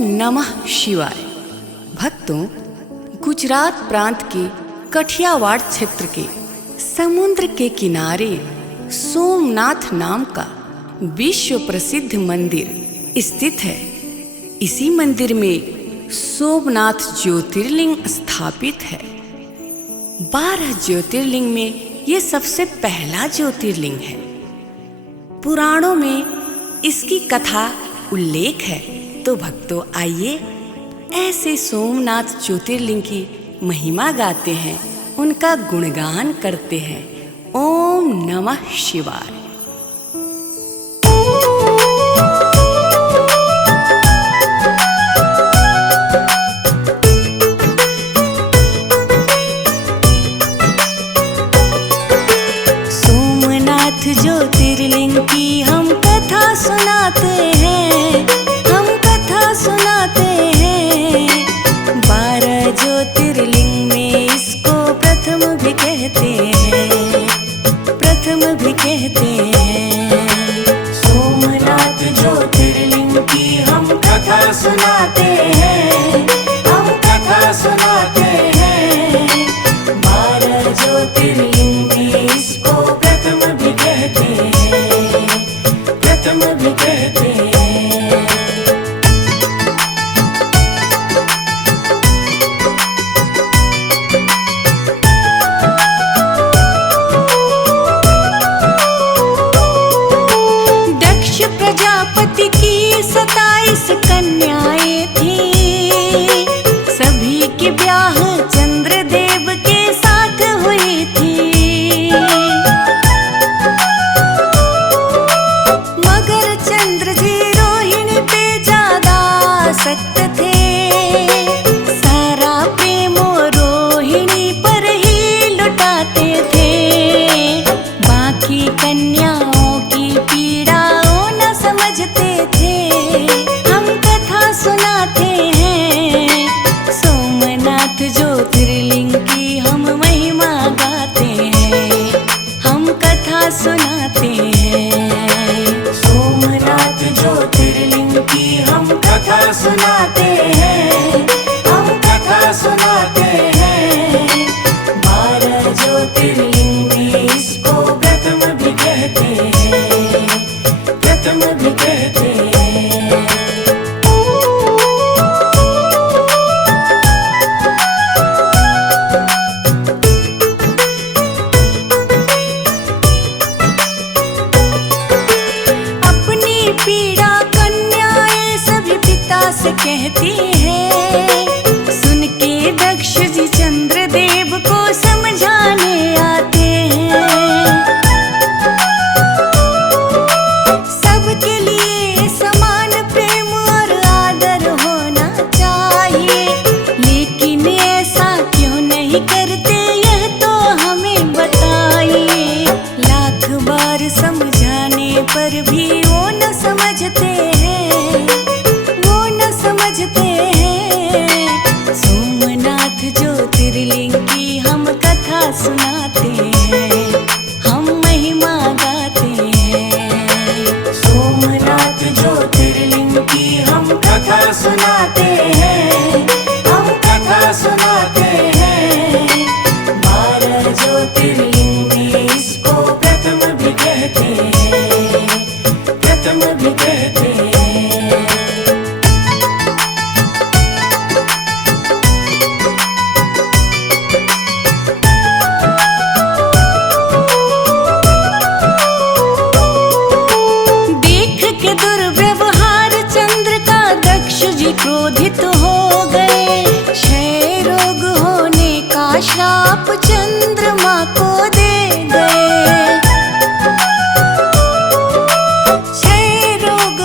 नमः शिवाय। भक्तों, गुजरात प्रांत के कठियावाड़ क्षेत्र के समुद्र के किनारे सोमनाथ नाम का विश्व प्रसिद्ध मंदिर स्थित है। इसी मंदिर में सोमनाथ ज्योतिर्लिंग स्थापित है। 12 ज्योतिर्लिंग में ये सबसे पहला ज्योतिर्लिंग है। पुराणों में इसकी कथा उल्लेख है। तो भक्तों, आइए ऐसे सोमनाथ ज्योतिर्लिंग की महिमा गाते हैं, उनका गुणगान करते हैं। ओम नमः शिवाय। सोमनाथ ज्योतिर्लिंग की हम कथा सुनाते हैं, हम कथा सुनाते हैं। 12 ज्योतिर्लिंग में इसको प्रथम भी कहते हैं, प्रथम भी कहते हैं। सोमनाथ ज्योतिर्लिंग की हम कथा सुनाते हैं, हम कथा सुनाते हैं। 12 ज्योतिर्लिंग में इसको प्रथम भी कहते हैं, प्रथम भी कहते हैं। प्रजापति की 27 कन्याएं थी, सभी की ब्याह चंद्रदेव के साथ हुई थी। मगर चंद्र जी रोहिणी पे ज्यादा आसक्त थे। सारा प्रेम रोहिणी पर ही लुटाते थे। बाकी कन्याओं की पीड़ा समझते थे। हम कथा सुनाते हैं, सोमनाथ ज्योतिर्लिंग की हम महिमा गाते हैं, हम कथा सुनाते हैं। सोमनाथ ज्योतिर्लिंग की हम कथा सुनाते हैं, हम कथा सुनाते हैं। 12 ज्योतिर्लिंग में इसको प्रथम भी कहते हैं, प्रथम भी कहते हैं। अपनी पीड़ा कन्याएं सभी पिता से कहती हैं। सुन के दक्ष जी चंद्रदेव को समझाने आते हैं। सबके लिए समान प्रेम और आदर होना चाहिए, लेकिन ऐसा क्यों नहीं करते यह तो हमें बताइए। लाख बार समझाने पर भी वो न समझते हैं, वो न समझते हैं। सोमनाथ ज्योतिर्लिंग की हम कथा सुनाते हैं, हम महिमा गाते हैं। सोमनाथ ज्योतिर्लिंग की हम कथा सुनाते हैं, हम कथा सुनाते हैं। 12 ज्योतिर्लिंग में इसको प्रथम भी कहते हैं, प्रथम भी कहते हैं। क्रोधित हो गए, क्षय रोग होने का श्राप चंद्रमा को दे गए। क्षय रोग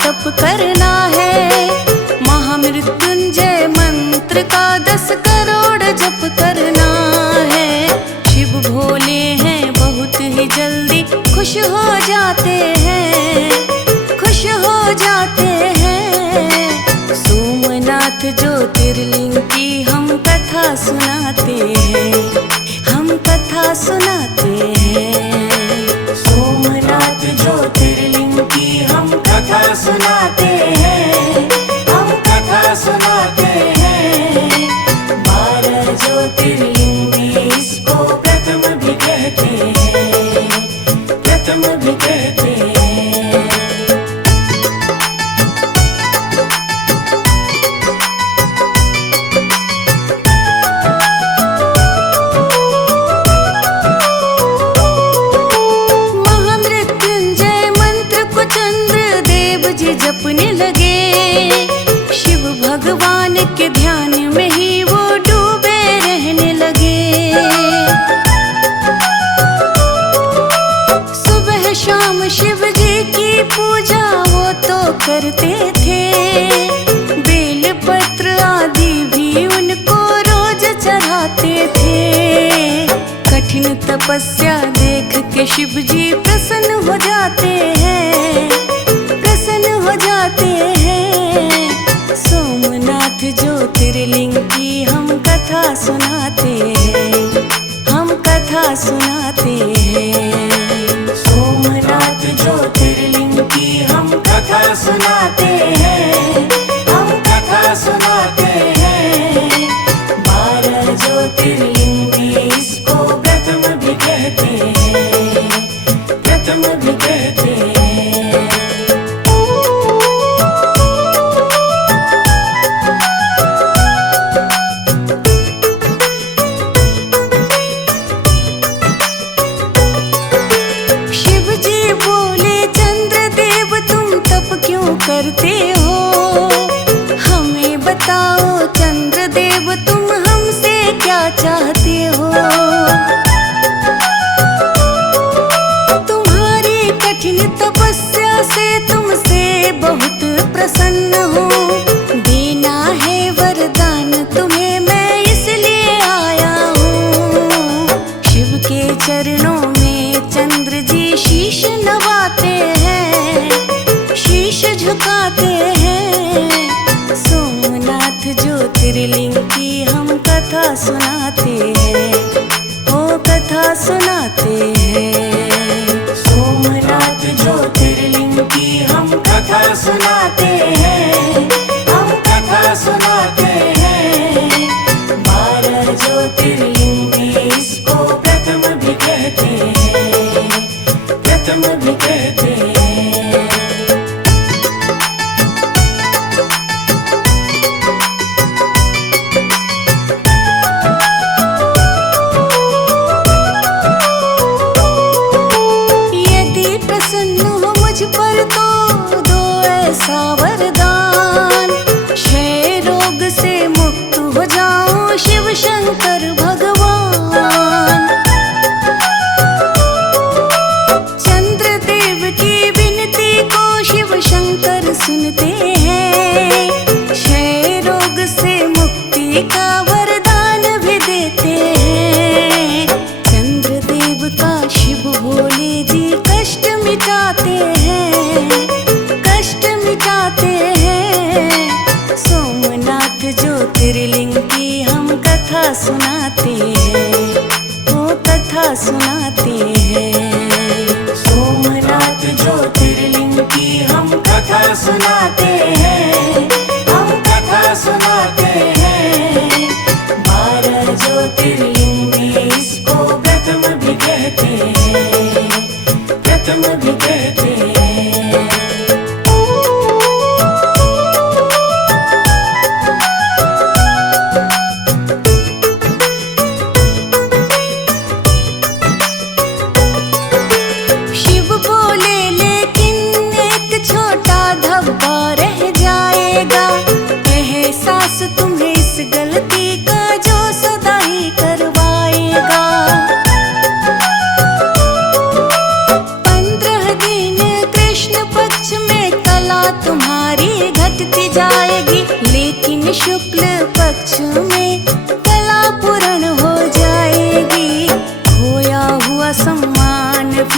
तप करना है। महामृत्युंजय मंत्र का 10 करोड़ जप करना है। शिव भोले हैं बहुत ही जल्दी खुश हो जाते हैं, खुश हो जाते हैं। सोमनाथ ज्योतिर्लिंग की हम कथा सुनाते हैं, हम कथा सुनाते हैं। सोमनाथ ज्योतिर्लिंग की हम कथा सुनाते हैं, हम कथा सुनाते हैं। 12 ज्योतिर्लिंग इसको प्रथम भी कहते हैं, प्रथम भी कहते हैं। जपने लगे शिव भगवान के ध्यान में ही वो डूबे रहने लगे। सुबह शाम शिव जी की पूजा वो तो करते थे। बेल पत्र आदि भी उनको रोज चढ़ाते थे। कठिन तपस्या देख के शिव जी प्रसन्न हो जाते हैं, प्रसन्न हो जाते हैं। सोमनाथ ज्योतिर्लिंग की हम कथा सुनाते हैं, हम कथा सुनाते हैं। सोमनाथ ज्योतिर्लिंग की हम कथा सुनाते हैं, हम कथा सुनाते हैं। 12 ज्योतिर्लिंग इसको प्रथम भी कहते हैं, प्रथम भी कहते हैं। करते हो हमें बताओ चंद्रदेव, तुम हमसे क्या चाहते हो? तुम्हारी कठिन तपस्या से तुमसे बहुत प्रसन्न हूँ। देना है वरदान तुम्हें मैं इसलिए आया हूँ। शिव के चरणों में चंद्र जी शीश नवाते हैं, शीश झुकाते हैं। सोमनाथ ज्योतिर्लिंग की हम कथा सुनाते हैं, ओ कथा सुनाते हैं। सोमनाथ ज्योतिर्लिंग की हम कथा सुनाते हैं, हम कथा सुनाते हैं। 12 ज्योतिर्लिंग इसको प्रथम भी कहते हैं, प्रथम भी कहते हैं। पर तो दो ऐसा वरदान, क्षय रोग से मुक्त हो जाऊं शिव शंकर भगवान। चंद्रदेव की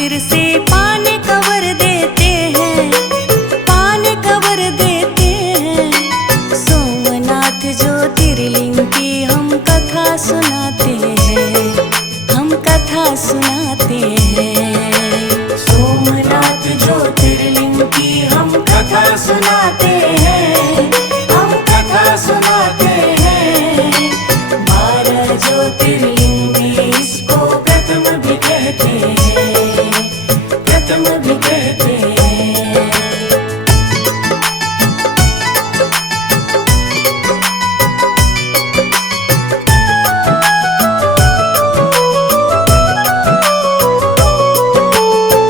मंदिर से पान कवर देते हैं, पान कवर देते हैं। सोमनाथ ज्योतिर्लिंग की हम कथा सुनाते हैं, हम कथा सुनाते हैं। सोमनाथ ज्योतिर्लिंग की हम कथा सुनाते हैं, हम कथा सुनाते हैं। 12 ज्योतिर्लिंग इसको प्रथम भी कहते हैं, प्रथम भी कहते हैं।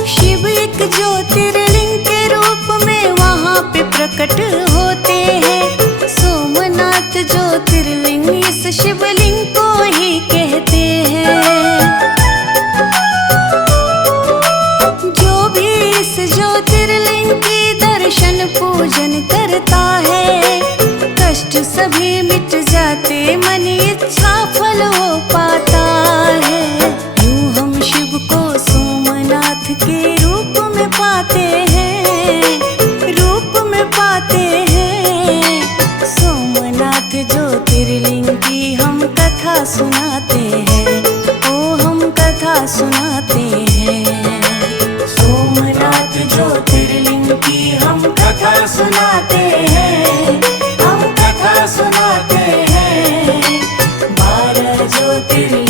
शिव एक ज्योतिर्लिंग के रूप में वहाँ पे प्रकट होते हैं। सोमनाथ ज्योतिर्लिंग इस शिवलिंग को ही कहते हैं। जो भी इस ज्योतिर्लिंग की दर्शन पूजन करता है, कष्ट सभी मिट जाते, मन इच्छा फल हो पाता है। यूं हम शिव को सोमनाथ के रूप में पाते हैं, रूप में पाते हैं। सोमनाथ ज्योतिर्लिंग की हम कथा सुनाते हैं, ओ हम कथा सुनाते हैं। सोमनाथ ज्योतिर्लिंग की हम कथा सुनाते हैं, हम कथा सुनाते हैं। 12 ज्योतिर्लिंग